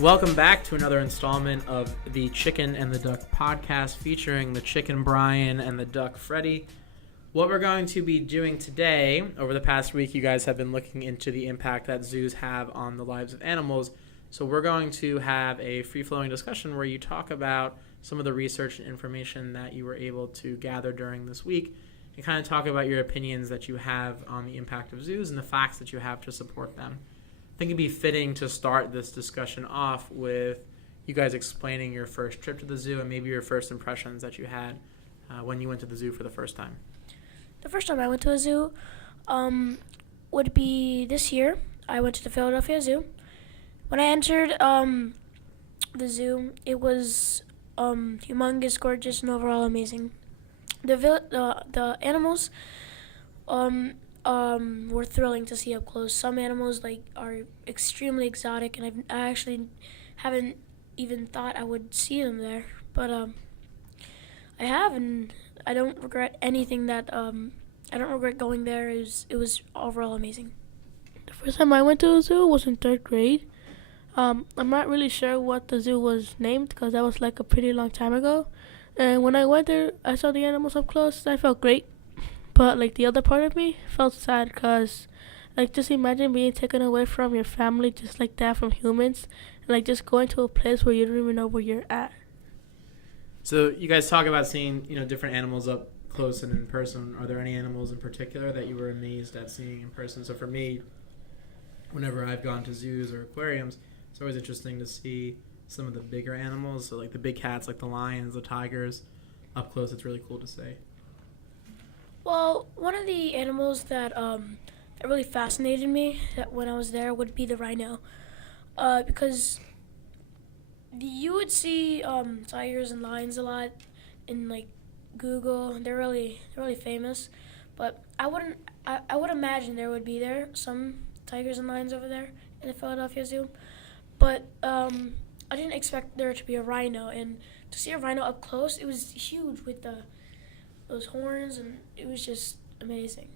Welcome back to another installment of the Chicken and the Duck podcast featuring the Chicken Brian and the Duck Freddy. What we're going to be doing today, over the past week, you guys have been looking into the impact that zoos have on the lives of animals. So we're going to have a free-flowing discussion where you talk about some of the research and information that you were able to gather during this week and kind of talk about your opinions that you have on the impact of zoos and the facts that you have to support them. I think it'd be fitting to start this discussion off with you guys explaining your first trip to the zoo and maybe your first impressions that you had when you went to the zoo for the first time. The first time I went to a zoo would be this year. I went to the Philadelphia Zoo. When I entered the zoo, it was humongous, gorgeous, and overall amazing. The animals were thrilling to see up close. Some animals are extremely exotic, and I actually haven't even thought I would see them there. But I have, and I don't regret anything. I don't regret going there. It was overall amazing. The first time I went to a zoo was in third grade. I'm not really sure what the zoo was named because that was like a pretty long time ago. And when I went there, I saw the animals up close. I felt great. But the other part of me felt sad because just imagine being taken away from your family just like that, from humans, and just going to a place where you don't even know where you're at. So you guys talk about seeing different animals up close and in person. Are there any animals in particular that you were amazed at seeing in person? So for me, whenever I've gone to zoos or aquariums, it's always interesting to see some of the bigger animals. So the big cats, like the lions, the tigers, up close. It's really cool to see. Well, one of the animals that really fascinated me when I was there would be the rhino, because you would see tigers and lions a lot in Google. They're really famous, but I would imagine there would be some tigers and lions over there in the Philadelphia Zoo, but I didn't expect there to be a rhino, and to see a rhino up close, it was huge with those horns, and it was just amazing.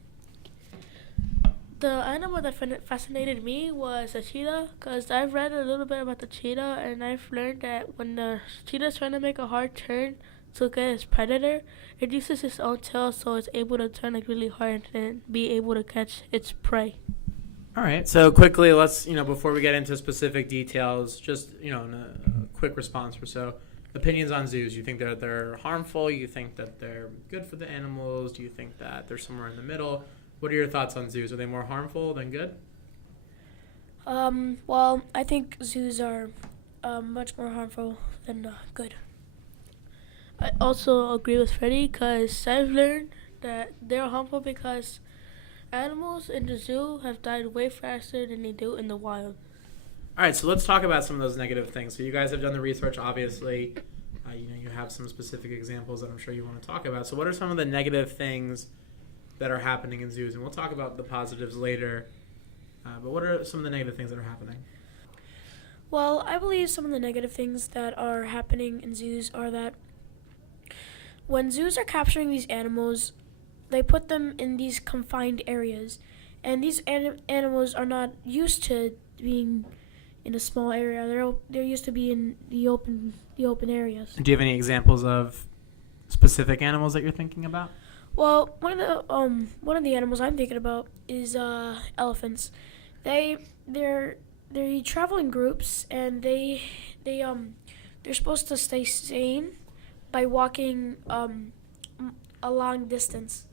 The animal that fascinated me was a cheetah because I've read a little bit about the cheetah, and I've learned that when the cheetah's trying to make a hard turn to get its predator, it uses its own tail so it's able to turn really hard and be able to catch its prey. All right. So quickly, let's before we get into specific details, just in a quick response or so. Opinions on zoos. You think that they're harmful? You think that they're good for the animals? Do you think that they're somewhere in the middle? What are your thoughts on zoos? Are they more harmful than good? Well, I think zoos are much more harmful than good. I also agree with Freddy because I've learned that they're harmful because animals in the zoo have died way faster than they do in the wild. All right, so let's talk about some of those negative things. So you guys have done the research, obviously. You have some specific examples that I'm sure you want to talk about. So what are some of the negative things that are happening in zoos? And we'll talk about the positives later. But what are some of the negative things that are happening? Well, I believe some of the negative things that are happening in zoos are that when zoos are capturing these animals, they put them in these confined areas. And these animals are not used to being in a small area. They're used to be in the open areas. Do you have any examples of specific animals that you're thinking about? Well, one of the animals I'm thinking about is elephants. They're travel in groups, and they're supposed to stay sane by walking a long distance.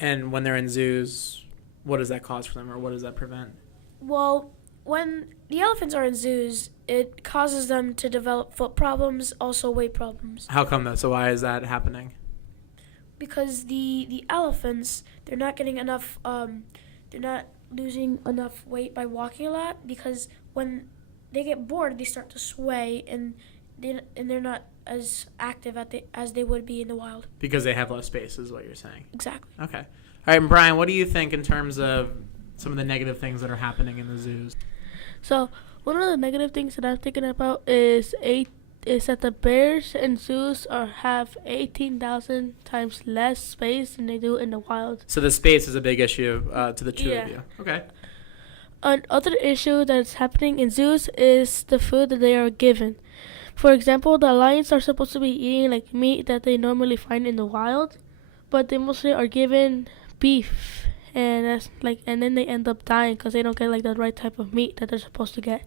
And when they're in zoos, what does that cause for them, or what does that prevent? Well, when the elephants are in zoos, it causes them to develop foot problems, also weight problems. How come that? So why is that happening? Because the elephants, they're not getting enough, they're not losing enough weight by walking a lot, because when they get bored, they start to sway, and they're not as active as they would be in the wild. Because they have less space is what you're saying. Exactly. Okay. All right, and Brian, what do you think in terms of some of the negative things that are happening in the zoos? So one of the negative things that I'm thinking about is that the bears and zoos have 18,000 times less space than they do in the wild. So the space is a big issue to the two of you. Okay. another issue that's happening in zoos is the food that they are given. For example, the lions are supposed to be eating like meat that they normally find in the wild, but they mostly are given beef, and and then they end up dying because they don't get like the right type of meat that they're supposed to get.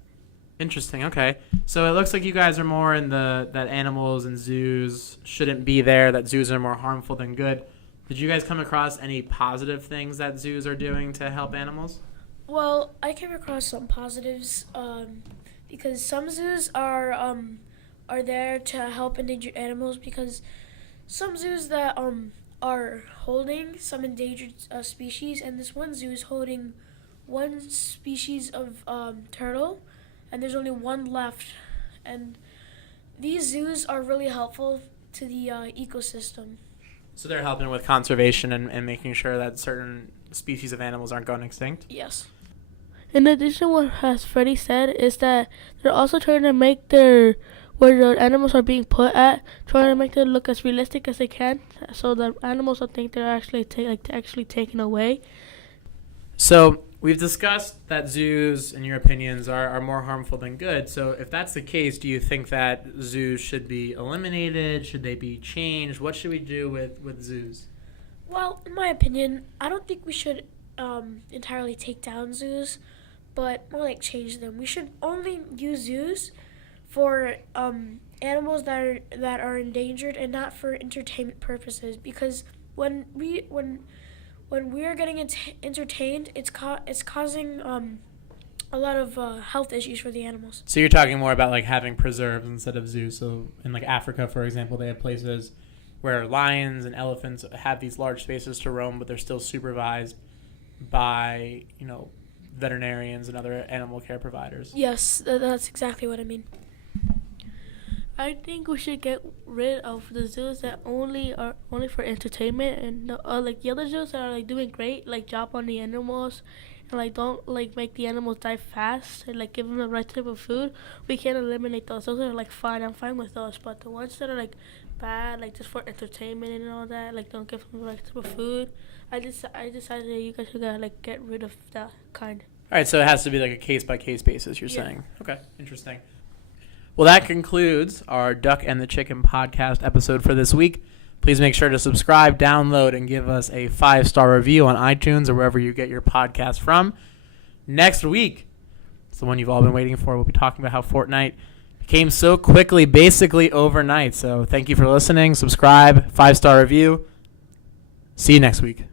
Interesting. Okay. So it looks like you guys are more in that animals and zoos shouldn't be there, that zoos are more harmful than good. Did you guys come across any positive things that zoos are doing to help animals? Well, I came across some positives because some zoos are there to help endangered animals, because some zoos that are holding some endangered species, and this one zoo is holding one species of turtle, and there's only one left. And these zoos are really helpful to the ecosystem. So they're helping with conservation and making sure that certain species of animals aren't going extinct? Yes. In addition, what has Freddy said is that they're also trying to make where the animals are being put at, trying to make them look as realistic as they can, so the animals don't think they're actually taken away. So we've discussed that zoos, in your opinions, are more harmful than good. So if that's the case, do you think that zoos should be eliminated? Should they be changed? What should we do with zoos? Well, in my opinion, I don't think we should entirely take down zoos, but more like change them. We should only use zoos for animals that are endangered, and not for entertainment purposes. Because when we are getting entertained, it's causing a lot of health issues for the animals. So you're talking more about like having preserves instead of zoos. So in like Africa, for example, they have places where lions and elephants have these large spaces to roam, but they're still supervised by, veterinarians and other animal care providers. Yes, that's exactly what I mean. I think we should get rid of the zoos that are only for entertainment, and the other zoos that are like doing great, like job on the animals, and like don't like make the animals die fast, and like give them the right type of food. We can't eliminate those. Those are like fine. I'm fine with those. But the ones that are like bad, like just for entertainment and all that, like don't give them the right type of food. I decided that you guys should like get rid of that kind. All right, so it has to be like a case-by-case basis, you're Yeah. saying. Okay, interesting. Well, that concludes our Duck and the Chicken podcast episode for this week. Please make sure to subscribe, download, and give us a 5-star review on iTunes or wherever you get your podcast from. Next week, it's the one you've all been waiting for. We'll be talking about how Fortnite came so quickly, basically overnight. So thank you for listening. Subscribe, 5-star review. See you next week.